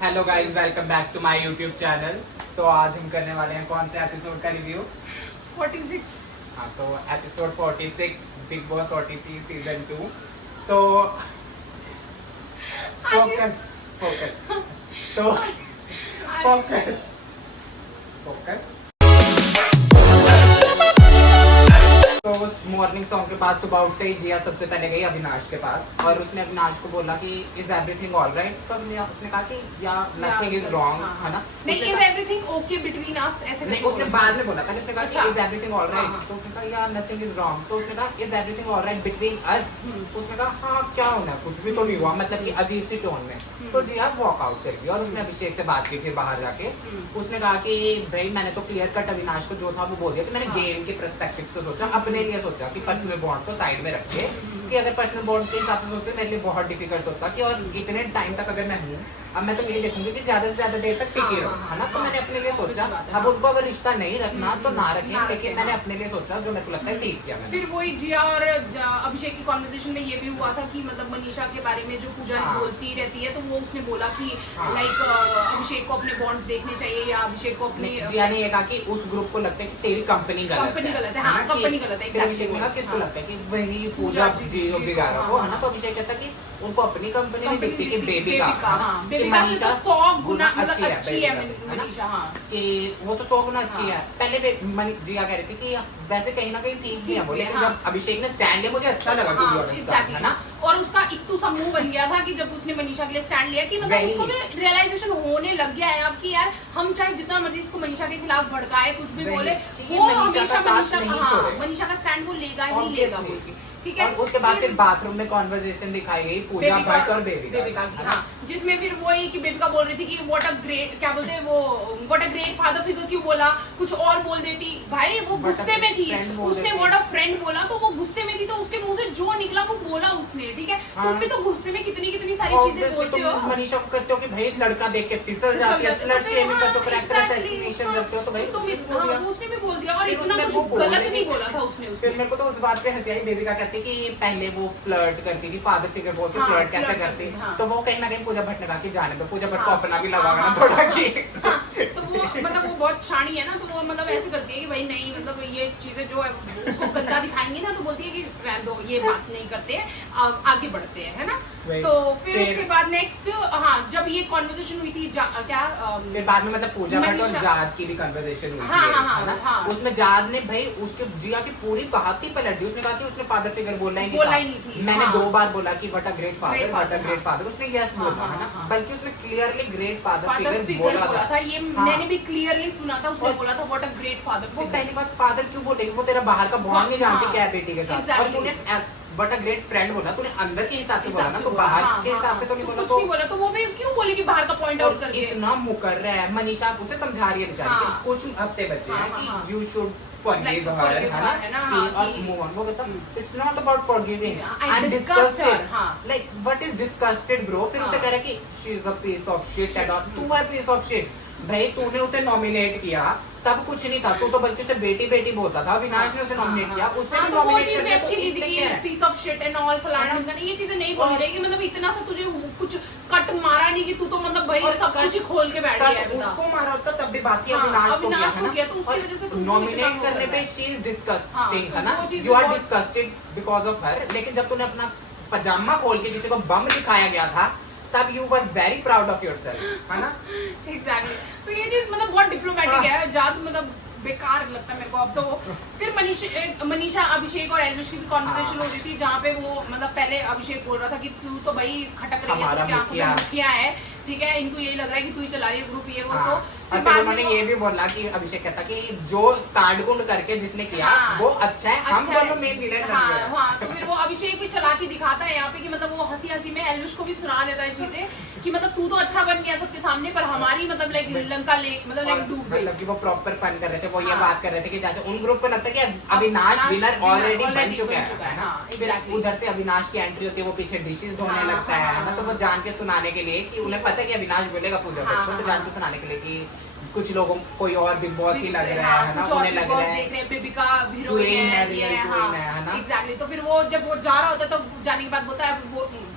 Hello guys, welcome back to my YouTube channel. तो आज हम करने वाले हैं कौन से एपिसोड का रिव्यू? 46। हाँ, तो episode 46 big boss OTT season 2। तो फोकस फोकस तो फोकस फोकस तो मॉर्निंग सॉन्ग के पास सुबह उठते ही जिया सबसे पहले गई अविनाश के पास और उसने अविनाश को बोला कि इज एवरीथिंग ऑल राइट। तो उसने कहा कि या नथिंग इज रॉन्ग, है ना? नहीं, is everything okay between us ऐसे नहीं, उसने बाद में बोला था। उसने कहा कि इज एवरीथिंग ऑल राइट, तो उसने कहा या नथिंग इज रॉन्ग। तो उसने कहा is everything all right between us. उसने कहा हाँ क्या होना, कुछ भी तो नहीं हुआ, मतलब कि अजीब सी टोन में। तो जिया वॉक आउट कर गई और उसने अभिषेक से बात की फिर बाहर जाके। उसने कहा कि भाई मैंने तो क्लियर कट अविनाश को जो था वो बोल दिया कि मैंने गेम के पर्सपेक्टिव से सोचा, अपने लिए सोचा कि पर्सनल बॉन्ड को साइड में रखे कि अगर पर्सनल बॉन्ड के हिसाब से सोचते मेरे लिए बहुत डिफिकल्ट होता कि और इतने टाइम तक अगर मैं हूँ, अब मैं तो ये देखूंगी कि ज्यादा से ज्यादा देर तक टिके रहो, है ना? तो मैंने अपने लिए सोचा अब उनको अगर रिश्ता नहीं रखना तो ना रखें, लेकिन मैंने अपने लिए सोचा जो मेरे को लगता है ठीक किया मैंने। फिर वही जिया और अभिषेक की कॉन्वर्सेशन में ये भी हुआ था कि मतलब मनीषा के बारे में जो पूजा बोलती रहती है, तो वो उसने बोला कि लाइक अभिषेक को अपने बॉन्ड्स देखने चाहिए या अभिषेक को अपने जिया ने ये कहा कि उस ग्रुप को लगता है कि तेरी कंपनी गलत है। हाँ, कंपनी गलत है। अभिषेक ने कहा किसको लगता है कि वही पूजा जी बिगाड़ा हो, है ना? तो अभिषेक कहता कि उनको अपनी कंपनी में दिखती कि बेबी का से तो 100 गुना अच्छी है मनीषा। हाँ, कि वो तो 100 गुना अच्छी है। पहले जिया कह रही थी कि वैसे कहीं ना कहीं ठीक भी है वो, लेकिन जब अभिषेक ने स्टैंड लिया मुझे अच्छा लगा, है ना? और उसका इत्तू समूह बन गया था कि जब उसने मनीषा के लिए स्टैंड लिया कि मतलब उसको भी रियलाइजेशन होने लग गया है अब कि यार हम चाहे जितना मर्जी इसको मनीषा के खिलाफ भड़काए, कुछ भी बोले, वो हमेशा मनीषा का स्टैंड वो लेगा ही लेगा बोल के, ठीक है। और उसके बाद फिर बाथरूम में कॉन्वर्सेशन दिखाई गई पूजा भट्ट और बेबिका की, हाँ, जिसमें फिर वही कि बेबिका बोल रही थी कि व्हाट अ ग्रेट, क्या बोलते हैं वो, what a great father figure क्यों बोला, कुछ और बोल देती। भाई वो गुस्से में थी, उसने व्हाट अ फ्रेंड बोला तो वो गुस्से में थी, तो उसके मुंह से जो निकला वो बोला उसने, ठीक है। तुम भी तो गुस्से में कितनी सारी चीजें बोलते हो। मनीषा को कहते हो कि भाई लड़का देख के फिसल जाती है, स्लट शेमिंग करते हो, कैरेक्टर असैसिनेशन करते हो, तो भाई उसने भी बोल दिया और इतना कुछ गलत नहीं बोला था उसने। फिर मेरे को तो उस बात पे हंसी आई। बेबिका कहती कि पहले वो फ्लर्ट करती थी, फादर फिगर बोलती, फ्लर्ट कैसे करती, तो वो कहीं ना कहीं पूजा भट्ट ने कहा कि जाने दो, पूजा भट्ट को अपना भी लगाना थोड़ा की। तो वो मतलब वो बहुत शानी है ना, तो वो मतलब ऐसे करती है कि भाई नहीं, मतलब ये चीजें जो है उसको गंदा दिखाएंगी ना, तो बोलती है कि रहने दो, ये बात नहीं करते हैं, आगे बढ़ते हैं, है ना? तो फिर उसके बाद नेक्स्ट, हाँ, जब ये कॉन्वर्सेशन हुई थी क्या फिर बाद में मतलब पूजा भट्ट और जाद की भी कन्वर्सेशन हुई थी। उसमें जाद ने भाई उसके जिया की पूरी बात ही पलट दी। उसने कहा कि उसने फादर फिगर बोलना ही नहीं थी। मैंने 2 बार बोला कि what a great father, what a great father, उसने यस बोला, है ना? बल्कि उसने क्लियरली ग्रेट फादर फिगर बोला था। ये मैंने भी क्लियरली सुना था, उसने बोला था व्हाट अ ग्रेट फादर। वो पहली बात फादर क्यों बोलेगी, वो तेरा बाहर का बॉन्ड नहीं जानती क्या है बेटी के साथ। और तूने व्हाट अ ग्रेट फ्रेंड बोला, तूने अंदर के हिसाब से बोला ना, तो बाहर के हिसाब से तो नहीं बोला। कुछ नहीं बोला, तो वो भी क्यों बोले कि बाहर का पॉइंट आउट करके। इतना मुकर रहा है मनीषा, उसे समझा रही है बेचारी, कुछ हफ्ते बचे हैं कि यू शुड forgive her, है ना? और move on। वो कहता it's not about forgiving, I'm disgusted, like what is disgusted bro? फिर उसे कह रहा कि she is a piece of shit and all। तू है piece of shit भाई, तूने उसे नॉमिनेट किया तब कुछ नहीं था, तू तो बल्कि उसे बेटी बेटी बोलता था। अविनाश ने उसे नॉमिनेट किया, उसने भी नॉमिनेट किया। वो अच्छी चीज थी कि piece of shit and all फलाना ढमकाना, ये चीजें नहीं बोलनी चाहिए। मतलब इतना सा तुझे कुछ कट मारा नहीं कि तू तो मतलब भाई सब कुछ खोल के बैठ गया है। उसको मारा होता तब भी बात थी, अविनाश को किया तो उसकी वजह से नॉमिनेट करने पे शी इज डिस्गस्टिंग, है ना? You are disgusted because of her. लेकिन जब तूने अपना पजामा खोल के किसी को बम दिखाया गया था तब you were very proud of yourself, है ना? एग्जैक्टली। तो ये चीज मतलब बहुत डिप्लोमेटिक है, ज्यादा मतलब बेकार लगता है मेरे को अब तो। फिर मनीषा अभिषेक और एलविश की कॉन्वर्सेशन हो रही थी, जहाँ पे वो मतलब पहले अभिषेक बोल रहा था कि तू तो भाई खटक रही है, सबकी आंखों में मुखिया है, ठीक है, इनको यही लग रहा है कि तू ही चला रही है ग्रुप, ये वो। तो फिर उन्होंने ये भी बोला कि अभिषेक कहता कि जो कांड कुंड करके जिसने किया वो अच्छा है, हम दोनों मेन विलेन बन गए। हाँ, तो फिर वो अभिषेक भी चला के दिखाता है यहाँ पे कि मतलब वो हंसी हंसी में एलविश को भी सुना देता है चीजें कि मतलब तू तो अच्छा बन गया सबके सामने, पर हमारी मतलब लाइक लंका लेक मतलब लाइक डूब गई। मतलब कि वो प्रॉपर फन कर रहे थे, वो ये बात कर रहे थे कि जैसे उन ग्रुप को लगता है कि अविनाश विनर ऑलरेडी बन चुका है। फिर उधर से अविनाश की एंट्री होती है, वो पीछे डिशेस धोने लगता है, तो वो जान के सुनाने के लिए कि उन्हें पता है कि अविनाश बोलेगा पूजा भट्ट को, तो जान के सुनाने के लिए कि कुछ लोगों कोई और बिग बॉस ही लग रहा है ना, उन्हें लग रहा है बेबिका हीरोइन है ना। एग्जैक्टली। तो फिर वो जब वो जा रहा होता है तो जाने के बाद बोलता है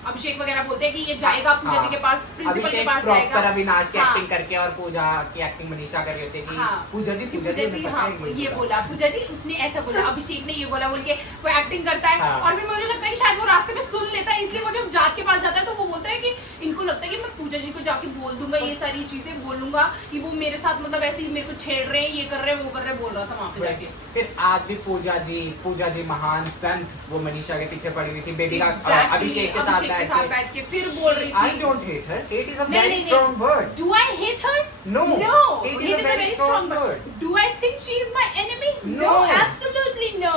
अभिषेक वगैरह बोलते हैं कि ये जाएगा पूजा जी के पास, प्रिंसिपल के पास जाएगा। प्रॉपर अविनाश की हाँ। एक्टिंग करके और पूजा की एक्टिंग मनीषा कर रही होती है कि हाँ। पूजा जी हाँ ये बोला पूजा जी, उसने ऐसा बोला, अभिषेक ने ये बोला बोल के वो एक्टिंग करता है। हाँ। और फिर मुझे लगता है कि शायद वो रास्ते में सुन लेता है, इसलिए वो जब जात के पास जाता है तो वो बोलता है कि इनको लगता है कि मैं पूजा जी को जाके बोल दूंगा, ये सारी चीजें बोलूंगा कि वो मेरे साथ मतलब ऐसे ही मेरे को छेड़ रहे हैं, ये कर रहे हैं, वो कर रहे हैं, बोल रहा था वहां पे जाके। फिर आज भी पूजा जी महान संत, वो मनीषा के पीछे पड़ी हुई थी, बेबी का Exactly, अभिषेक के अभिषेक साथ बैठ के फिर बोल रही I थी। don't hate her. It is a नहीं, very नहीं, strong word. Do I hate her? No. No. It is a very strong word. Do I think she is my enemy? No. Absolutely no.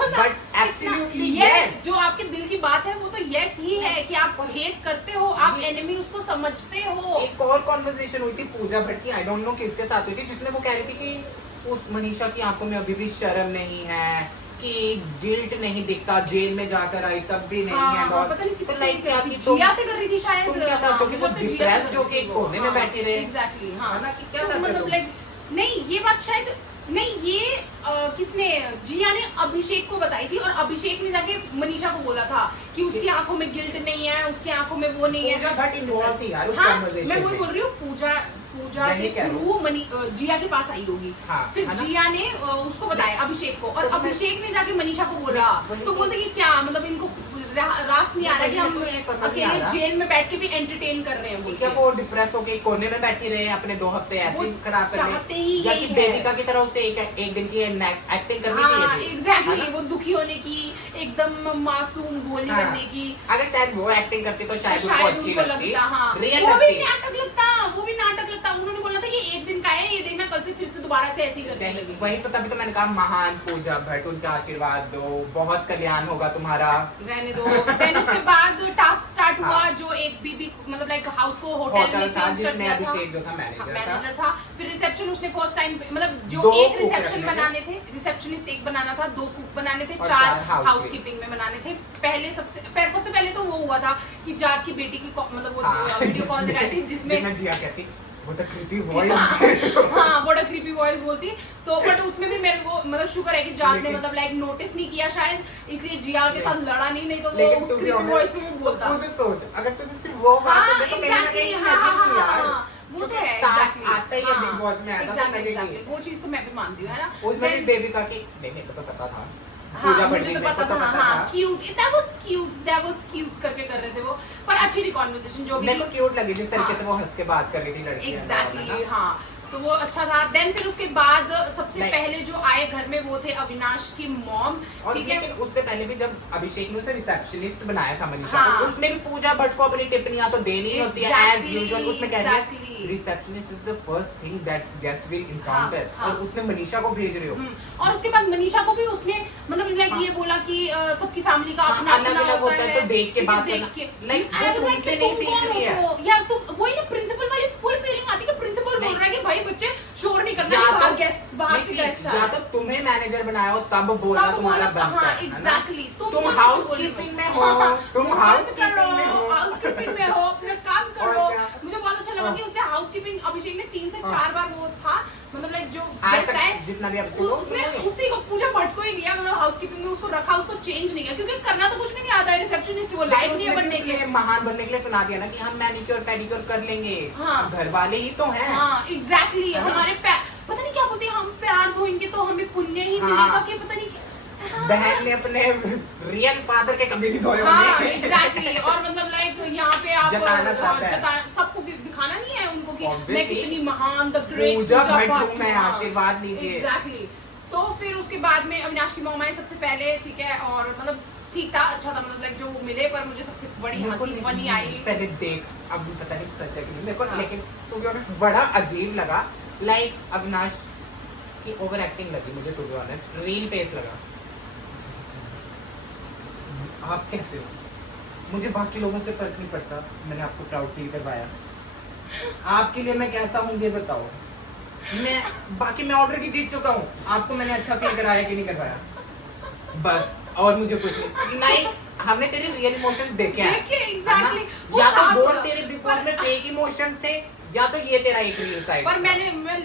But absolutely yes. yes. जो आपके दिल की बात है वो तो yes ही है कि आप हेट करते हो, आप एनिमी उसको समझते हो। एक और कॉन्वर्सेशन हुई थी पूजा भट्ट की, आई डोंट नो किसके साथ हुई थी, जिसमें वो कह रही थी कि उस मनीषा की आंखों में अभी भी शर्म नहीं है, कि गिल्ट नहीं दिखता, जेल में जाकर आई तब भी नहीं है। हाँ, और पता नहीं किससे तो like क्या कि जिया से कर रही थी शायद। तुम क्या चाहते हो कि वो हाँ, जिया से डिप्रेस कर जो रही कि थी एक वो। कोने में बैठी रहे, एग्जैक्टली हाँ। है ना, कि क्या तो चाहते मतलब हो? लाइक नहीं ये बात शायद नहीं, ये किसने, जिया ने अभिषेक को बताई थी और अभिषेक ने जाके मनीषा को बोला था कि उसकी आंखों में गिल्ट नहीं है, उसकी आंखों में वो नहीं है। पूजा भट्ट इन्वॉल्व थी यार उस हाँ कन्वर्सेशन मैं में। वही बोल रही हूँ, पूजा वही के कह रही थ्रू जिया के पास आई होगी। हाँ, फिर है ना? जिया ने उसको बताया अभिषेक को, और तो मैं- अभिषेक ने जाके मनीषा को बोला, वही तो तो- बोलते कि क्या मतलब इनको रास नहीं आ रहा कि हम वही तो ये समझ नहीं आ अकेले रहा। जेल में बैठ के भी एंटरटेन कर रहे हैं बोल क्या के। वो डिप्रेस होके एक कोने में बैठी रहे अपने 2 हफ्ते ऐसे वो ही खराब कर चाहते ही या यही फिर है। बेबिका की तरह उसे एक दिन की एक्टिंग करनी हाँ चाहिए थी, एग्जैक्टली, है ना? वो दुखी होने की, एकदम मासूम भोली हाँ। बनने की। अगर शायद वो एक्टिंग करती तो शायद तो उनको शायद अच्छी उनको लगती, लगता हाँ रियल वो भी लगती। नाटक लगता, वो भी नाटक लगता। उन्होंने बोला था ये एक दिन का है, ये देखना कल से फिर से दोबारा से ऐसे ही करने नहीं, लगी। वही तो तभी तो मैंने कहा महान पूजा भट्ट, उनका आशीर्वाद दो, बहुत कल्याण होगा तुम्हारा। रहने दो। देन उसके बाद टास्क स्टार्ट हुआ, हाँ। जो एक बीबी मतलब लाइक हाउस को होटल में होटल था चेंज कर जिसमें दिया था। अभिषेक जो था मैनेजर था। फिर रिसेप्शन उसने फर्स्ट टाइम मतलब जो दो एक cook रिसेप्शन रखने बनाने थे, रिसेप्शनिस्ट एक बनाना था, 2 कुक बनाने थे, और 4 4 हाउसकीपिंग में बनाने थे। पहले सबसे पहले तो वो हुआ था कि जाट की बेटी की मतलब वो हाँ, वीडियो कॉल दिखाई थी जिसमें जिया कहती वो तो क्रीपी वॉइस हाँ बड़ा क्रीपी वॉइस बोलती। तो बट उसमें भी मेरे को मतलब शुक्र है कि जान ने लेकिन- मतलब लाइक नोटिस नहीं किया शायद, इसलिए जिया के साथ लड़ा नहीं तो वो लेकिन उस to be creepy honest, voice में वो बोलता। खुद सोच अगर तुझे सिर्फ वो बात हाँ सुने तो कहीं ना एग्जैक्टली, कहीं हाँ हाँ लगेगी यार। हाँ वो तो है टास्क एग्जैक्टली। आता ही है बिग बॉस में ऐसा तो लगेगी। एग्जैक्टली वो चीज तो मैं भी मानती हूँ, है ना। उसमें भी Then- बेबिका की नहीं मेरे को तो पता था। हाँ पूजा भट्ट मुझे जी तो मेरे को पता तो था, पता हाँ था। क्यूट, that was cute करके कर रहे थे वो, पर अच्छी थी कॉन्वर्सेशन जो भी मेरे को थी। क्यूट लगी जिस तरीके हाँ। से वो हंस के बात कर रही थी लड़की एग्जैक्टली हाँ, तो वो अच्छा था। देन फिर उसके बाद सबसे नहीं। पहले जो आए घर में वो थे अविनाश की मॉम, और ठीक है। लेकिन उससे पहले भी जब अभिषेक ने उसे रिसेप्शनिस्ट बनाया था मनीषा हाँ। को, उसमें भी पूजा भट्ट को अपनी टिप्पणियां तो देनी ही होती है एज Exactly, यूजुअल। उसमें कह रही exactly. है receptionist is the first thing that guest will encounter, हाँ। और उसने मनीषा को भेज रहे हो। और उसके बाद मनीषा को भी उसने मतलब लाइक हाँ। ये बोला कि सबकी फैमिली का हाँ, अपना अपना अलग-अलग होता है, तो देख के ठीक है, बात देख करना। के Like, I was वो like, तुमसे तुम नहीं सीख कौन रही है। हो? यार तुम वही ना प्रिंसिपल वाली फुल फीलिंग आती है कि प्रिंसिपल बोल नहीं। रहा है कि भाई बच्चे शोर नहीं करना, या ये बाहर तो- गेस्ट बाहर से नहीं, गेस्ट आ या रहे तो हैं। तुम्हें मैनेजर बनाया हो तब बोलना तब तुम्हारा बोला, बनता हाँ, है ना? exactly, तुम बोल रही हाउसकीपिंग में हो, तुम हाउसकीपिंग में हो। हाउसकीपिंग में हो, अपना काम और करो। क्या? मुझे बहुत अच्छा लगा हाँ। कि उसने हाउसकीपिंग अभिषेक ने 3 से हाँ। 4 बार वो था मतलब लाइक जो आज गेस्ट तक आए जितना भी अभिषेक हो, उसने उसने- उसी को पूजा भट्ट को ही लिया, मतलब हाउसकीपिंग में उसको रखा, उसको चेंज नहीं किया क्योंकि करना तो कुछ भी नहीं आता है। रिसेप्शनिस्ट वो लाइक नहीं है बनने के। महान बनने के लिए सुना दिया ना कि हम मैनिक्योर पेडिक्योर कर लेंगे। हाँ। घर वाले ही तो हैं। हाँ एग्जैक्टली, है ना? हमारे पता नहीं क्या बोलते हैं, हम प्यार धोएंगे तो हमें पुण्य ही हाँ। मिलेगा कि पता नहीं क्या। बहन ने अपने रियल फादर के कभी नहीं धोए हाँ होंगे। एग्जैक्टली, और मतलब लाइक यहाँ पे आप जताना चाहता है। सबको दिखाना नहीं है उनको कि मैं Obviously, कितनी महान द ग्रेट पूजा भट्ट हूँ मैं, आशीर्वाद लीजिए। एग्जैक्टली। तो फिर उसके बाद में अविनाश की मॉम आई सबसे पहले, ठीक है, और मतलब ठीक था, अच्छा था, मतलब लाइक जो मिले, पर मुझे सबसे बड़ी मेरे को हंसी फनी आई। पहले देख, अब पता नहीं सच है कि नहीं मेरे को, हाँ। लेकिन टू बी ऑनेस्ट बड़ा अजीब लगा। लाइक अविनाश की ओवर एक्टिंग लगी मुझे, to be honest reel face लगा। आप कैसे हो? मुझे बाकी लोगों से फर्क नहीं पड़ता, मैंने आपको प्राउड फील करवाया। आपके लिए मैं कैसा हूँ ये बताओ। मैं ऑलरेडी जीत चुका हूँ, आपको मैंने अच्छा फील कराया कि नहीं करवाया? बस और मुझे कुछ नहीं। हमने तेरे रियल इमोशंस देखे हैं, देखिए है ना? एग्जैक्टली, वो या तो था बोल थोड़ा। तेरे बिग बॉस में फेक इमोशंस थे, या तो ये तेरा एक रियल साइड। पर मैं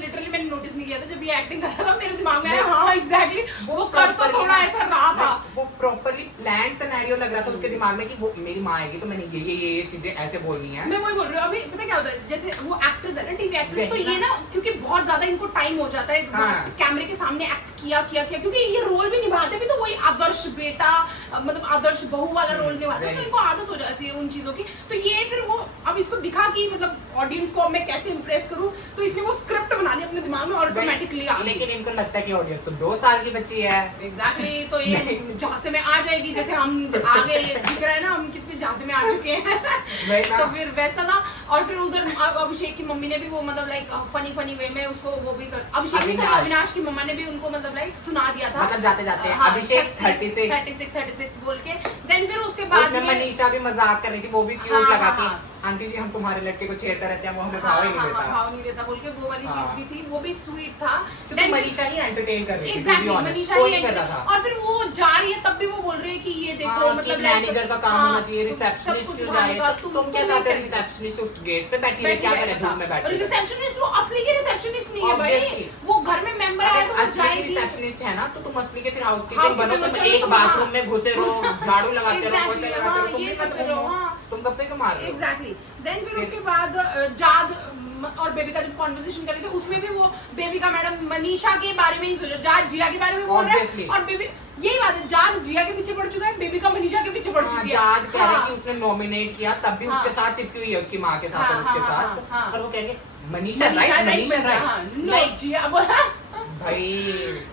लिटरली मैंने नोटिस नहीं किया था जब ये एक्टिंग कर रहा था, मेरे दिमाग में आया हाँ एग्जैक्टली वो कर तो properly थोड़ा ना- ऐसा रहा था। वो प्रॉपर्ली प्लान सिनेरियो लग रहा था उसके दिमाग में कि वो मेरी माँ आएगी तो मैंने ये चीजें ऐसे बोलनी है। मैं वही बोल रही हूँ, अभी पता क्या होता है, जैसे वो एक्टर्स है ना, टीवी एक्टर्स, तो वही ये ना क्योंकि बहुत ज्यादा इनको टाइम हो जाता है हाँ। कैमरे के सामने एक्ट किया क्योंकि ये रोल भी निभाते भी तो वही आदर्श बेटा मतलब आदर्श बहू वाला रोल निभाते हैं, तो इनको आदत हो जाती है उन चीजों की। तो ये फिर वो अब इसको दिखा कि मतलब ऑडियंस को अब मैं कैसे इंप्रेस करूं, तो इसने वो स्क्रिप्ट बना ली अपने दिमाग में ऑटोमेटिकली आ गई। लेकिन इनको लगता है कि ऑडियंस तो 2 साल की बच्ची है। एग्जैक्टली तो ये झांसे में आ जाएगी, जैसे हम आगे दिख रहे हैं ना हम कितने झांसे में आ चुके हैं। वही ना। तो फिर वैसा था। और फिर उधर अभिषेक की मम्मी ने भी वो मतलब लाइक फनी वे में उसको वो भी कर अभिषेक की अविनाश की मम्मा ने भी उनको मतलब लाइक सुना दिया था, मतलब जाते जाते हाँ, अभिषेक 36 बोल के। देन फिर उसके बाद उसमें में मनीषा भी मजाक कर रही थी, वो भी क्यूट हाँ, लगा हाँ, कि आंटी जी हम तुम्हारे लड़के को छेड़ते रहते हैं, वो हमें हाँ, भाव ही नहीं हाँ, देता। भाव नहीं देता बोल के वो वाली चीज हाँ। भी थी, वो भी स्वीट था। क्योंकि Then- मनीषा ही एंटरटेन कर रही थी, exactly to be honest, Manisha कोई ही नहीं कर रहा था। और फिर वो जा रही है तब भी वो बोल रही है कि ये देखो हाँ, मतलब कि मैनेजर का काम होना चाहिए, सब रिसेप्शनिस्ट कुछ क्यों जा रहे होगा, हैं? तुम क्या चाहते हो? रिसेप्शनिस्ट उस गेट पे बैठी है, क्या करे धूप में बैठी है? रिसेप्शनिस्ट वो असली की रिसेप्शनिस्ट नहीं है भाई, Obviously। वो घर में मेंबर है तो वो असली जाएगी। रिसेप्शनिस्ट है ना, तो तुम असली के फिर हाउसकीपिंग Housekeeping बनो, बनो, तुम चलो एक तुम बाथरूम हाँ। में घुसे रहो, झाड़ू लगाते रहो, Exactly, पोछा लगाते हाँ, रहो, तुम ये भी करते मत रहो, घूमो, हाँ। तुम गप्पे क्यों मार रहे हो? एग्जैक्टली। देन फिर उसके बाद जाद और बेबी का जब कॉन्वर्सेशन कर रहे थे उसमें भी वो बेबी का मैडम मनीषा के बारे में ही सोचा, जाद जिया के बारे में बोल रहा Obviously। है और बेबी यही बात है, जाद जिया के पीछे पड़ चुका है, बेबी का मनीषा के पीछे पड़ हाँ, चुकी है। जाद कह रहे हाँ। कि उसने नॉमिनेट किया तब भी हाँ। उसके साथ चिपकी हुई है, उसकी माँ के साथ हाँ, और उसके हाँ, साथ, हाँ, हाँ। और वो कहेंगे Manisha right, Manisha right, no Jiya बोला। भाई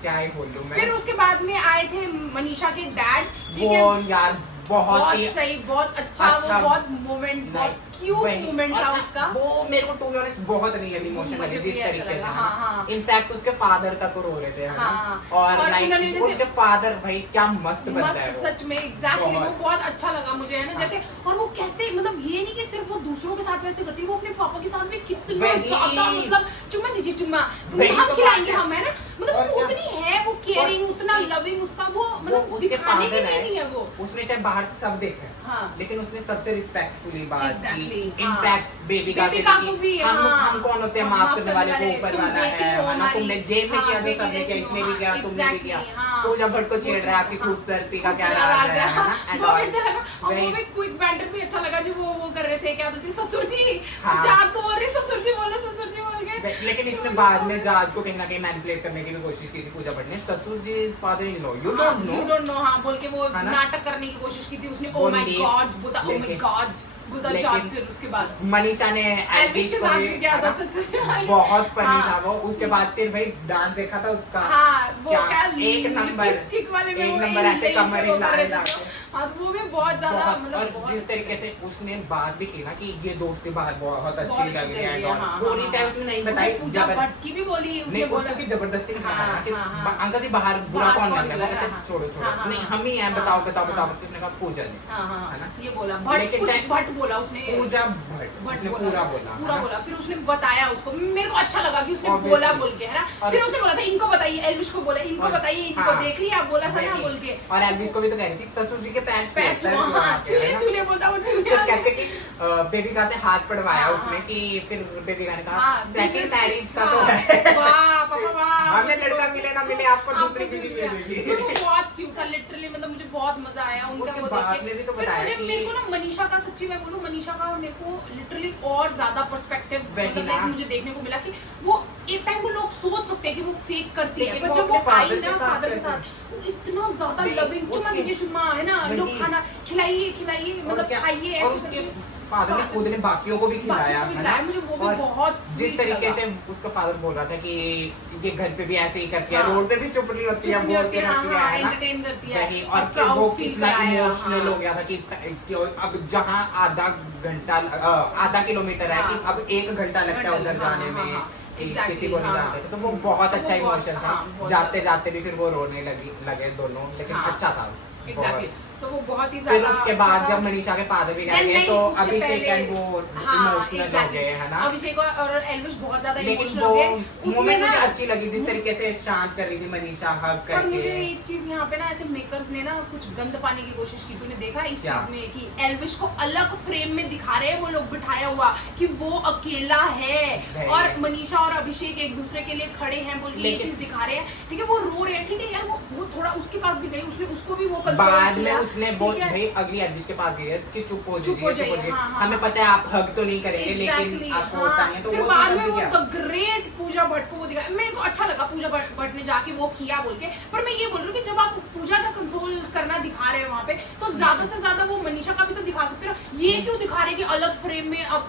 क्या ही बोल दूं फिर मैं। उसके बाद में आए थे मनीषा के डैड, ठीक है, वो यार बहुत बहुत ही सही, बहुत अच्छा, अच्छा, वो बहुत मोमेंट, बहुत क्यूट वही, मोमेंट और था ना, उसका। वो मेरे को टू बी ऑनेस्ट बहुत रियल इमोशन मुझे लगे भी जिस ऐसा तरीके से, लगा, हाँ, हाँ। इनफैक्ट उसके फादर तक रो रहे थे, है ना? हाँ। और और उन्होंने लाइक जैसे- उनके फादर भाई क्या मस्त बनता है मस्त वो। सच में एग्जैक्टली, वो बहुत। बहुत अच्छा लगा मुझे, है ना? हाँ। जैसे और वो कैसे मतलब ये नहीं कि सिर्फ वो दूसरों के साथ वैसे करती है, वो अपने पापा के साथ भी कितना वही। ज्यादा मतलब चुम्मा दीजिए चुम्मा, वही हम तो खिलाएंगे बात है। हम, है ना? मतलब और वो क्या? उतनी है वो केयरिंग, और उतना लविंग उसका वो वो मतलब उसके दिखाने के father लिए नहीं है वो। उसने चाहे बाहर से सब देखे, हाँ। लेकिन उसने सबसे रिस्पेक्टफुली बात Exactly, की। हाँ। इनफैक्ट बेबी का बेबी का को भी, हम कौन होते हैं माफ करने वाले को ऊपर तुम वाला बेटी है हो ना? हमारी, तुमने गेम में हाँ, किया तो बेटी सबने किया, जैसी इसने हो, भी किया, हाँ, तुमने भी exactly, किया। हाँ। पूजा भट्ट को वो छेड़ रहा है आपकी हाँ, खूबसूरती का क्या खूबसूरत राज है हाँ, ना? And वो भी all। अच्छा लगा। और वो वही। भी क्विक बैंटर भी अच्छा लगा जो वो कर रहे थे, क्या बोलते हैं, ससुर जी, हाँ। जाद को बोल रहे ससुर जी बोल के। लेकिन इसने बाद में जाद को कहीं ना कहीं मैनिपुलेट करने की भी कोशिश की थी पूजा भट्ट ने। ससुर जी is father in law, you don't you know. Don't know, हाँ बोल के वो है ना? नाटक करने की कोशिश की थी उसने। ओ वो माय नहीं, गॉड बोला, ओ माय लेकिन- गॉड बोला लेकिन- जाद। फिर उसके बाद मनीषा ने एल्विश के को साथ भी- भी किया है था ना? ससुर जी। बहुत फनी हाँ। था वो। उसके बाद फिर भाई डांस देखा था उसका। हाँ वो क्या एक नंबर, लिपस्टिक वाले में एक वो नंबर ऐसे हिल कमर के वो हिला कर रहे हिला थे के। तो। हाँ तो वो भी बहुत ज्यादा बहुत, मतलब और बहुत जिस अच्छे तरीके थे। से उसने बात भी की ना कि ये दोस्ती बात बहुत अच्छी बहुत लग अच्छी रही चल है, रही है, हाँ, पूरी हाँ, चाहे हाँ। उसने नहीं उसे बताई, पूजा भट्ट की भी बोली, उसने नहीं बोला उसकी जबरदस्ती नहीं हाँ, बताया कि हाँ, हाँ। अंकल जी बाहर बुरा बाहर कौन कौन लग रहा लग है? रहा है? वो कहते, छोड़ो छोड़ो, हाँ, हाँ, नहीं हाँ। हम ही हैं, हाँ, बताओ बताओ हाँ। बताओ। उसने कहा पूजा जी, हाँ हाँ है ना? ये बोला भट्ट, लेकिन कुछ चाहे- भट्ट बोला उसने, पूजा भट्ट भट्ट उसने बोला, पूरा बोला, पूरा है ना? बोला। फिर उसने बताया उसको, मेरे को अच्छा लगा कि उसने Obviously। बोला बोल के, है ना? और- फिर उसने बोला था इनको बताइए, एल्विश को बोला इनको और- बताइए, इनको हाँ। देख लिया, बोला था ना वही। बोल के। और एल्विस को भी तो कह रही थी ससुर जी के पैर छुओ, पैर पैर छुओ, छुओ हाँ, आपके, है छूले ना? छूले बोलता वो तो छूले। कहते कि बेबिका से हाथ पड़वाया हाँ, उसने हाँ। कि फिर बेबिका ने कहा हाँ, सेकंड मैरिज का हाँ, तो है। वाह पापा वाह, हमें लड़का मिले ना मिले आपको दूसरी बीवी दूसरी मिलेगी। वो बहुत क्यूट था लिटरली, मतलब मुझे बहुत मजा आया उनका उसके वो बाद देख में भी के। तो फिर बताया मुझे कि- मेरे को ना मनीषा का, सच्ची मैं बोलूं, मनीषा का मेरे को लिटरली और ज्यादा पर्सपेक्टिव वही मतलब ना। like मुझे देखने को मिला कि वो एक टाइम को लोग सोच सकते हैं कि वो फेक करती है, लेकिन पर वो जब वो अपने आई father ना के साथ फादर के कैसे? साथ, वो इतना ज्यादा नहीं, लविंग, चुम्मा उसने- दीजिए चुम्मा, है ना? वही। लोग खाना खिलाइए खिलाइए, और मतलब क्या- खाइए और ऐसे उसके करके। फादर ने खुद ने बाकियों को भी खिलाया, भी है खिलाया, ना? मुझे वो भी और बहुत जिस sweet तरीके लगा। से उसका फादर बोल रहा था कि ये घर पे भी ऐसे ही करती है, हाँ। रोड पे भी चुप नहीं होती है, चुप नहीं बोलती होती है, रहती हाँ, है ना? entertain करती है। वही, और और फिर proud वो feel कितना कराया, इमोशनल हाँ। हो गया था कि अब जहाँ आधा किलोमीटर है कि हाँ। अब 1 घंटा लगता है उधर हाँ, जाने हाँ, में हाँ, कि exactly, किसी को नहीं हाँ, जानते थे, तो वो बहुत तो अच्छा वो बहुत- इमोशन हाँ, था। बहुत जाते ज्यादा। जाते भी फिर वो रोने लगे दोनों, लेकिन हाँ। अच्छा था एग्जैक्टली। तो वो बहुत ही फिर ज्यादा उसके अच्छा बाद था। जब मनीषा के फादर भी रह Then गए नहीं, तो उससे अभिषेक पहले- एंड वो हाँ, इमोशनल हो exactly. गए है ना। अभिषेक और एल्विश बहुत ज्यादा लेकिन इमोशनल वो हो गए उसमें मोमेंट ना। मुझे अच्छी लगी जिस तरीके से शांत कर रही थी मनीषा हग पर मुझे करके। एक चीज यहाँ पे ना ऐसे मेकर्स ने ना कुछ गंद पाने की कोशिश की, तूने देखा इस क्या? चीज में कि एल्विश को अलग फ्रेम में दिखा रहे हैं वो लोग बिठाया हुआ कि वो अकेला है और मनीषा और अभिषेक एक दूसरे के लिए खड़े हैं बोल के ये चीज दिखा रहे हैं। ठीक है वो रो रहे हैं, ठीक है यार वो थोड़ा उसके पास भी गई, उसने उसको भी वो बाद में उसने बहुत भाई अगली एल्विश के पास गई है कि चुप हो जाइए, हमें पता है आप हग तो नहीं करेंगे लेकिन आपको होता नहीं है तो फिर वो बाद में वो द ग्रेट पूजा भट्ट को वो दिखाया, मेरे को अच्छा लगा पूजा भट्ट ने जाके वो किया बोल के। पर मैं ये बोल रही हूँ कि जब आप पूजा का कंसोल करना दिखा रहे हैं वहाँ पे तो ज्यादा से ज्यादा वो मनीषा का भी तो दिखा सकते हो। ये क्यों दिखा रहे कि अलग फ्रेम में अब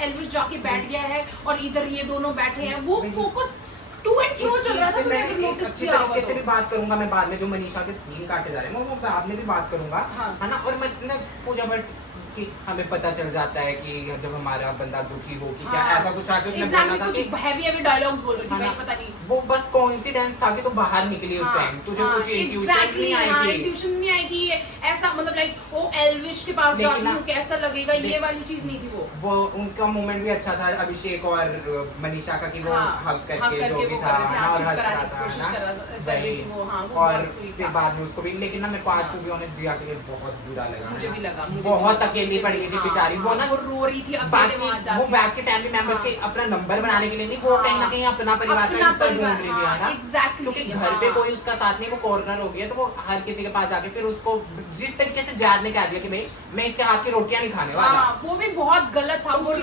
एल्विश जाके बैठ गया है और इधर ये दोनों बैठे हैं, वो फोकस टू एंड फ्रो चल रहा था। मैं अच्छी तरीके से भी बात करूंगा मैं बाद में जो मनीषा के सीन काटे जा रहे हैं वो बाद में भी बात करूंगा है ना। और मतलब पूजा भट्ट कि हमें पता चल जाता है कि जब हमारा बंदा दुखी हो कि क्या ऐसा कुछ आके उसने बोला था कि हैवी डायलॉग्स बोल रही थी भाई पता नहीं वो बस कोइंसिडेंस था कि तो बाहर निकली उस टाइम तुझे कुछ इंट्यूशन नहीं आई थी। इंट्यूशन नहीं आई कि ऐसा मतलब लाइक ओ एल्विश के पास जाऊं कैसा लगेगा ये वाली चीज नहीं थी। वो उनका मोमेंट भी अच्छा था अभिषेक और मनीषा का कि वो हग करके जो भी था और हंस रहा था और फिर बाद में उसको भी। लेकिन ना मेरे को आज टू बी ऑनेस्ट जिया के लिए बहुत बुरा लगा, मुझे भी लगा बहुत अकेली पड़ गई थी बेचारी। वो ना वो रो रही थी बाकी वो बैक के फैमिली मेंबर्स के अपना नंबर बनाने के लिए नहीं, वो कहीं ना कहीं अपना परिवार का हिस्सा ढूंढ रही थी है ना। क्योंकि घर पे कोई उसका साथ नहीं, वो कॉर्नर हो गया तो वो हर किसी के पास जाके फिर उसको जिस तरीके से जाद ने कह दिया कि भाई मैं इसके हाथ की रोटियां नहीं खाने वाला, वो भी बहुत गलत था। वो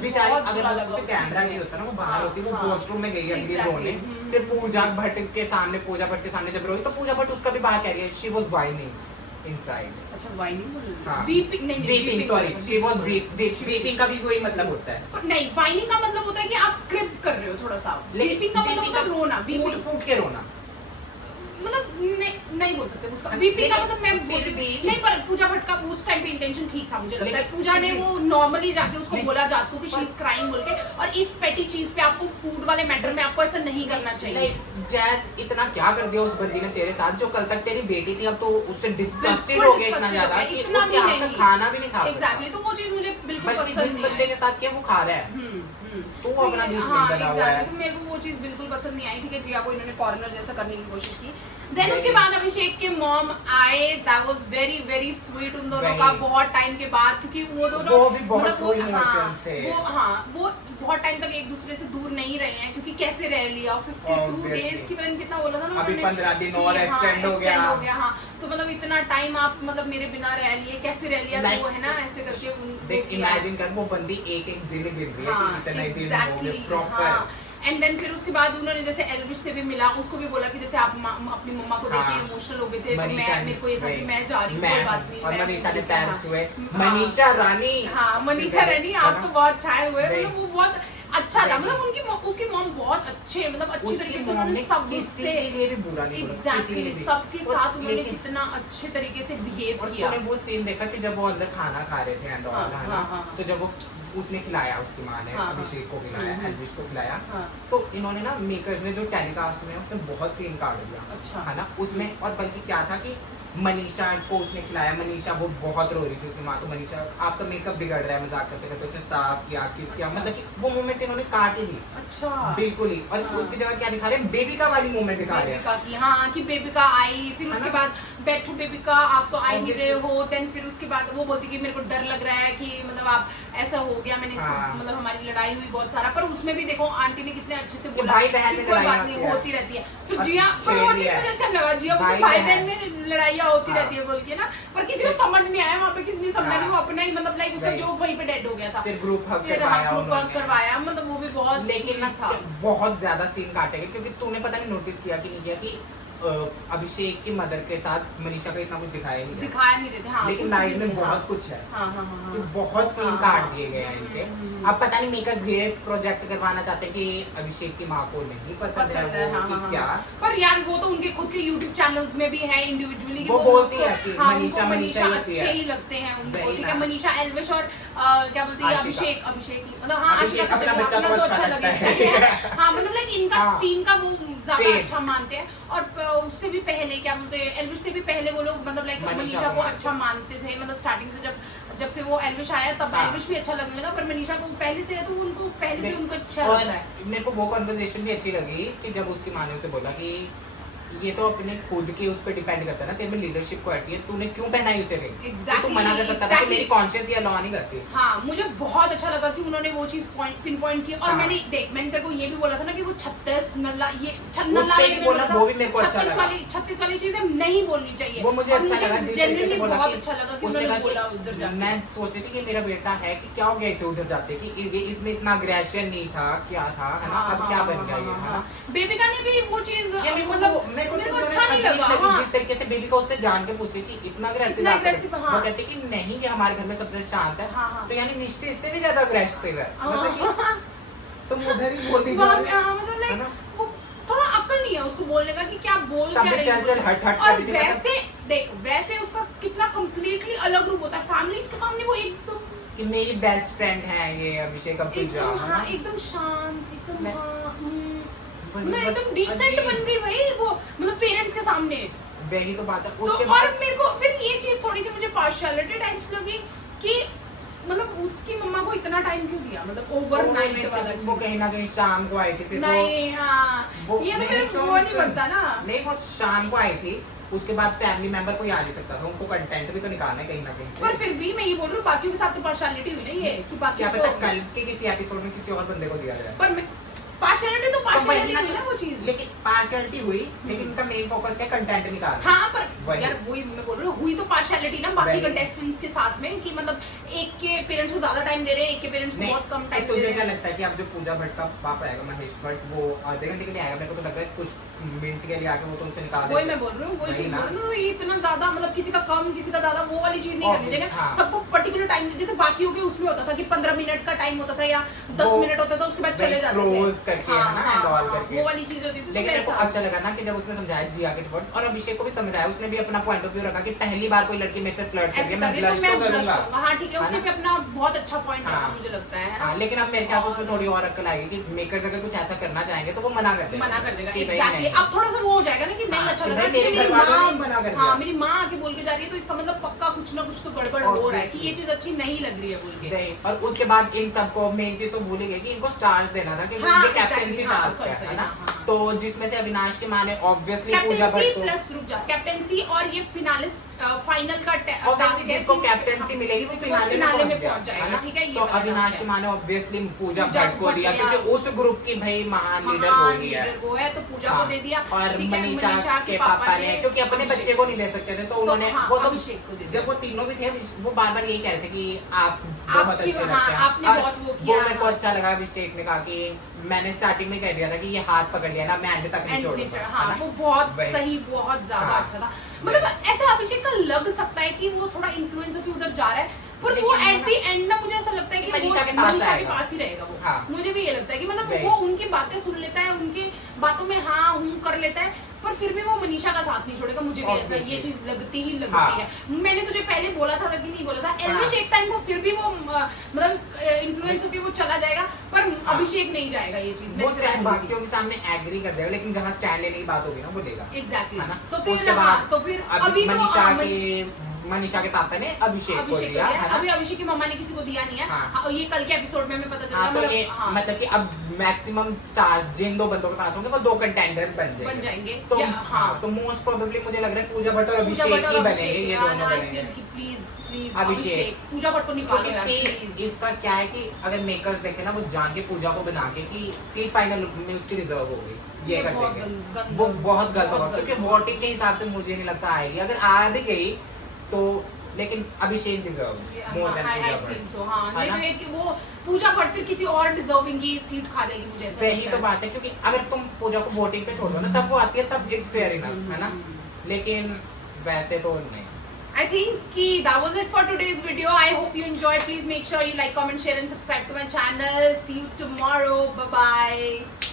बेचारी अगर कैमरा नहीं होता ना वो बाहर होती, वो वॉशरूम में गई अगली रोने। फिर पूजा भट्ट के सामने जब रोई तो पूजा भट्ट उसका भी बाहर कह रही है शी वाज वाइनिंग इनसाइड। अच्छा वाइनिंग बोल रही हाँ। वीपिंग नहीं weeping sorry she was weeping का भी वही मतलब होता है। नहीं वाइनिंग का मतलब होता है कि आप क्रिप कर रहे हो थोड़ा सा। वीपिंग का मतलब होता है रोना, वीपिंग फूट के रोना मतलब नहीं बोल सकते उसका। वीपिंग का मतलब मैं बोल रही नहीं, पर पूजा भट्ट का उस टाइम पे इंटेंशन ठीक था मुझे लगता है। पूजा ने वो नॉर्मली जाके उसको बोला जात को कि शी इज क्राइंग बोल के, और इस पेटी चीज पे आपको फूड वाले मैटर में आपको ऐसा नहीं करना चाहिए। जैद इतना क्या कर दिया उस बंदी ने तेरे साथ, जो कल तक तेरी बेटी थी अब तो उससे डिस्गस्टेड हो गया इतना ज्यादा कि वो खाना भी नहीं खा सकता। एग्जैक्टली, तो वो चीज मुझे बिल्कुल पसंद नहीं है। जिस बंदे के साथ किया वो खा रहा है तो वो अपना बीच में बना हुआ है। तो मेरे को वो चीज बिल्कुल पसंद नहीं आई। ठीक है जिया को इन्होंने कॉर्नर जैसा करने की कोशिश की। देन उसके बाद अभिषेक के मॉम आए, that was very very sweet उन दोनों का बहुत टाइम के बाद, क्योंकि वो दोनों वो भी बहुत इमोशंस थे। वो बहुत टाइम तक एक दूसरे से दूर नहीं रहे हैं क्योंकि कैसे रह लिया 52 डेज की मैंने कितना बोला था ना, अभी 15 दिन और एक्सटेंड हो गया। हाँ तो मतलब इतना टाइम आप मतलब मेरे बिना रह लिए, कैसे रह लिया वो है ना ऐसे करके। देख इमेजिन कर वो बंदी एक दिन गिर रही है कि इतने दिन हो गए प्रॉपर। एंड देन फिर उसके बाद उन्होंने जैसे एल्विश से भी मिला, उसको भी बोला कि जैसे आप अपनी मम्मा को देख के इमोशनल हो गए थे तो मेरे को ये था कि मैं जा रही हूँ, कोई बात नहीं। और मनीषा ने पैर छुए, मनीषा रानी। हाँ मनीषा रानी आप तो बहुत छाए हुए, मतलब वो बहुत अच्छा था। मतलब उसकी मॉम बहुत अच्छे, मतलब अच्छी तरीके से उन्होंने सबसे एग्जैक्टली सबके साथ उन्होंने कितना अच्छे तरीके से बिहेव किया। वो सीन देखा कि जब वो अंदर खाना खा रहे थे एंड ऑल है ना, तो जब वो उसने खिलाया, उसकी माँ ने अभिषेक को खिलाया, एल्विश को खिलाया, तो इन्होंने ना मेकर्स ने जो टेलीकास्ट में उसने बहुत सीन काट दिया। अच्छा है ना उसमें। और बल्कि क्या था कि मनीषा को उसने खिलाया, मनीषा वो बहुत रो रही थी उसकी माँ, तो मनीषा आपका मेकअप बिगड़ रहा है मजाक करते करते उसने साफ किया, किस किया, मतलब कि वो मोमेंट इन्होंने काट ही दी। अच्छा बिल्कुल ही। और उसकी जगह क्या दिखा रहे हैं, बेबिका वाली मोमेंट दिखा रहे हैं। हाँ कि बेबिका आई, फिर उसके बाद बैठो बेबिका आप तो आई नहीं रहे हो। देन फिर उसके बाद वो बोलती कि मेरे को डर लग रहा है कि मतलब आप ऐसा हो गया, मैंने मतलब हमारी लड़ाई हुई बहुत सारा। पर उसमें भी देखो आंटी ने कितने अच्छे से बोला भाई बहन कोई बात नहीं होती रहती है। फिर जिया पर वो चीज मुझे अच्छा लगा, जिया भाई बहन में लड़ाइयाँ होती रहती है बोल के ना, पर किसी को समझ नहीं आया वहाँ पे, किसी ने समझा नहीं, वो अपना ही मतलब लाइक उसका जो वहीं पे डेड हो गया था। फिर ग्रुप हग करवाया, मतलब वो भी बहुत लेकिन था बहुत ज्यादा सीन काटे गए। क्योंकि तूने पता नहीं नोटिस किया कि नहीं किया कि अभिषेक की मदर के साथ मनीषा का इतना कुछ दिखाया नहीं रहे थे। हाँ, लेकिन लाइफ में बहुत कुछ है। तो बहुत सीन काट दिए गए हैं इनके। अब पता नहीं मेकर्स ये प्रोजेक्ट करवाना चाहते हैं कि अभिषेक की माँ को नहीं पसंद है वो क्या। पर यार वो तो उनके खुद के YouTube चैनल्स में भी है इंडिविजुअली, वो बोलती है कि मनीषा अच्छे ही लगते हैं उनको। ठीक है मनीषा, एल्विश और क्या बोलती है अभिषेक मतलब हाँ आशिका का तो अच्छा लगता है। हाँ मतलब लाइक इनका तीन का वो ज्यादा अच्छा मानते हैं। और उससे भी पहले क्या बोलते हैं, एल्विश से भी पहले वो लोग मतलब लाइक मनीषा को अच्छा मानते थे, मतलब स्टार्टिंग से जब से वो एल्विश आया तब एल्विश भी अच्छा लगने लगा, पर मनीषा को पहले से है तो उनको पहले से उनको अच्छा लगता है। मेरे को वो कन्वर्सेशन भी अच्छी लगी कि जब उसकी माँ ने उसे बोला कि ये तो अपने खुद के उस पर डिपेंड करता है ना, तेरे में लीडरशिप क्वालिटी है, तूने क्यों पहनाई उसे रिंग? Exactly, तू मना कर सकता था कि मेरी कॉन्शियस ये अलाउ नहीं करती। हाँ, मुझे बहुत अच्छा लगा कि उन्होंने वो चीज पिन पॉइंट की, और हाँ। मैंने तेरे को ये भी बोला था ना कि वो 36 नल्ला ये वो भी मेरे को अच्छा लगा। 36 वाली चीजें नहीं बोलनी चाहिए, वो मुझे अच्छा लगा, जिस तरीके से जेन्युइनली बोला बहुत कि अच्छा लगा कि उसने उन्होंने कहा बोला कि उधर जाके। मैं सोच रही थी कि मेरा बेटा है कि क्या हो गया इसे उधर जाते, कि ये इसमें इतना अग्रेशन नहीं था, क्या था, है ना, अब क्या बन गया ये, है ना। बेबिका ने भी वो चीज मतलब मेरे को अच्छा नहीं लगा। जिस तरीके से बेबी को उससे जान के पूछी कि इतना इतना aggressive, हाँ। वो कहती कि नहीं, ये हमारे घर में सबसे शांत है, हाँ, हाँ। तो यानी निश्चित इससे भी ज्यादा अग्रेसिव है, मतलब कि तुम उधर ही बोल दी जा रहे हो, मतलब है ना। लाइक वो थोड़ा अक्ल नहीं है उसको बोलने का कि क्या बोल क्या तभी रही है। चल हट और कर दी, वैसे देख, वैसे उसका कितना कम्प्लीटली अलग रूप होता है फैमिलीज के सामने, वो एकदम कि मेरी बेस्ट फ्रेंड है ये अभिषेक अपूजा, एकदम है ना। हाँ, एकदम शांत, एकदम मैं- मतलब एकदम डिसेंट बन गई भाई वो, मतलब पेरेंट्स के सामने। वही तो बात है। तो उसके और बाद मेरे को फिर ये चीज थोड़ी सी मुझे पार्शियलिटी टाइप्स लगी कि मतलब उसकी मम्मा को इतना टाइम क्यों दिया, मतलब ओवरनाइट वाला चीज। वो कहीं ना कहीं शाम को आई थी, फिर नहीं हाँ, ये तो फिर नहीं, वो नहीं बनता ना। नहीं, वो शाम को आई थी, उसके बाद फैमिली मेंबर कोई आ नहीं सकता था, उनको कंटेंट भी तो निकालना है कहीं ना कहीं से। पर फिर भी मैं ये बोल रही हूँ बाकियों के साथ तो पार्शियलिटी हुई ना, ये कि बाकी क्या तो पता कल के किसी एपिसोड में किसी और बंदे को दिया जाए। पर पार्शियलिटी तो पार्शियलिटी हुई ना वो चीज। लेकिन पार्शियलिटी हुई, लेकिन उनका मेन फोकस क्या, कंटेंट निकालना। हाँ पर वही। यार वही मैं बोल रही हूँ, हुई तो पार्शियलिटी ना बाकी वही। कंटेस्टेंट्स के साथ में, कि मतलब एक के पेरेंट्स को ज्यादा टाइम दे रहे हैं, एक के पेरेंट्स को नहीं, बहुत कम तो टाइम दे तुझे रहे क्या हैं। लगता है कि अब जो पूजा भट्ट का पापा आएगा महेश भट्ट, वो आधे घंटे के लिए आएगा? मेरे को तो लगता है कुछ मिनट के लिए आके वो तुमसे निकाल वही देगा। मैं बोल रही हूँ, वही वही चीज ना। बोल रही हूँ, ये इतना ज्यादा मतलब किसी का कम किसी का ज्यादा वो वाली चीज नहीं करनी चाहिए हाँ। ना। सबको पर्टिकुलर टाइम, जैसे बाकियों के उसमें होता था कि 15 मिनट का टाइम होता था या 10 वो मिनट होता था, उसके बाद चले जाते close थे। करके, है ना, and all करके। वो वाली चीज होती थी। तो लेकिन मेरे को वैसा अच्छा लगा ना कि जब उसने समझाया जिया के वर्ड्स, और अभिषेक को भी समझाया, उसने भी अपना पॉइंट ऑफ व्यू रखा कि पहली बार कोई लड़की मेरे से फ्लर्ट कर रही ऐसे है, कर मैं रही है ब्लश तो तो मैं ब्लश करूंगा। करूंगा। हाँ ठीक है, उसने है भी अपना बहुत अच्छा पॉइंट रखा, हाँ। मुझे लगता है ना। हाँ, लेकिन अब मेरे ख्याल से और- उसमें थोड़ी और अक्ल आएगी कि मेकर्स अगर कुछ ऐसा करना चाहेंगे तो वो मना कर देगा, मना कर देगा। कि भाई एग्जैक्टली, नहीं। अब थोड़ा सा वो हो जाएगा ना कि नहीं हाँ, अच्छा कि लग रहा भाई है, क्योंकि मेरे मेरी घरवालों ने ही माँ मना कर हाँ दिया। मेरी माँ आके बोल के जा रही है, तो इसका मतलब पक्का कुछ ना कुछ तो गड़बड़ हो रहा है कि ये चीज अच्छी नहीं लग रही है बोल के। नहीं, और उसके बाद इन सबको मेन चीज तो भूल ही गए कि इनको स्टार्स देना था, क्योंकि हाँ, ये कैप्टेंसी exactly, हाँ, टास्क sorry, है ना। हाँ, हाँ। तो जिसमें से अविनाश की माँ ने ऑब्वियसली पूजा कैप्टेंसी भट्ट को, प्लस रुक जा, कैप्टेंसी और ये फिनालिस्ट फाइनल का obviously टास्क है जिसको कि- कैप्टेंसी मिलेगी वो जिसको फिनाले फिनाले में में पहुंच पहुंच जाएगा, जाएगा, ठीक है। ये तो वाला अविनाश task की है। माँ ने ऑब्वियसली पूजा पूजा भट्ट को भट्ट दिया, दिया। क्योंकि उस ग्रुप की भाई महान लीडर महान वो ही है। लीडर वो है, तो पूजा हाँ, को दे दिया। और ठीक है, मनीषा के पापा ने, क्योंकि अपने अभिषेक बच्चे को नहीं दे सकते थे, तो उन्होंने हाँ, वो तो अभिषेक को दे दिया। जब वो तीनों भी थे, वो बार बार यही कह रहे थे कि आप बहुत आपकी- अच्छे हाँ, लगते हैं। आपने और बहुत वो किया, मेरे को हाँ। अच्छा लगा, अभिषेक ने कहा कि मैंने स्टार्टिंग में कह दिया था कि ये हाथ पकड़ लिया ना, मैं एंड तक नहीं एंड छोड़ूंगा, नेचर, है हाँ ना? वो बहुत वही। सही, बहुत ज्यादा हाँ। अच्छा था। मतलब ऐसा अभिषेक का लग सकता है कि वो थोड़ा इन्फ्लुएंस होकर उधर जा रहा है, पर वो लेकिन एट द एंड ना मुझे ऐसा लगता है कि वो मनीषा के पास मनीषा के आएगा। पास ही रहेगा वो। हाँ। मुझे भी ये लगता है कि मतलब वही। वो उनकी बातें सुन लेता है, उनकी बातों में हाँ हूँ कर लेता है, पर फिर भी वो मनीषा का साथ नहीं छोड़ेगा। मुझे भी ऐसा Obviously। ये चीज लगती ही लगती हाँ। है। मैंने तुझे पहले बोला था कि नहीं बोला था, हाँ। एल्विश एक टाइम को फिर भी वो मतलब इन्फ्लुएंस होकर वो चला जाएगा, पर हाँ। अभिषेक नहीं जाएगा। ये चीज वो चाहे बाकियों के सामने एग्री कर जाएगा, लेकिन जहाँ स्टैंड लेने की बात होगी ना वो लेगा, एग्जैक्टली। है ना? तो फिर उसके हाँ, बाद तो फिर अभी तो मनीषा के पापा ने अभिषेक को अभिषेक को दिया, दिया, है ना? अभी अभिषेक की मम्मा ने किसी को दिया नहीं है। हाँ। हाँ, ये कल के एपिसोड में हमें पता चला। हाँ, तो ये हाँ, मतलब कि अब मैक्सिमम स्टार्स जिन दो बंदों के पास होंगे वो दो कंटेंडर बन जाएंगे। तो या, हाँ, तो मोस्ट प्रोबेबली मुझे लग रहा है पूजा भट्ट और पूजा अभिषेक भट्ट ही और बनेंगे, अभिषेक, ये हाँ, दोनों I बनेंगे। feel कि प्लीज प्लीज अभिषेक। अभिषेक पूजा भट्ट को निकालो क्योंकि यार सी प्लीज। इसका क्या है कि अगर मेकर्स देखे ना, वो जान के पूजा को बना के कि सीट फाइनल में उसकी रिजर्व हो गई, ये कर बहुत देंगे, गंदा- वो बहुत गलत बहुत होगा, गलत क्योंकि होगा। वोटिंग के हिसाब से मुझे नहीं लगता आएगी। अगर आ भी गई तो, लेकिन Abhishek deserve more than I Pooja feel Bhatt. So. हाँ, है नहीं ना? तो ये कि वो पूजा भट्ट फिर किसी और डिजर्विंग की सीट खा जाएगी, मुझे ऐसा वही लगता तो है। बात है, क्योंकि अगर तुम पूजा को वोटिंग पे छोड़ दो ना, तब वो आती है, तब इट्स फेयर इनफ, है ना? लेकिन वैसे तो नहीं। I think कि that was it for today's video. I hope you enjoyed. Please make sure you like, comment, share and subscribe to my channel. See you tomorrow. Bye bye.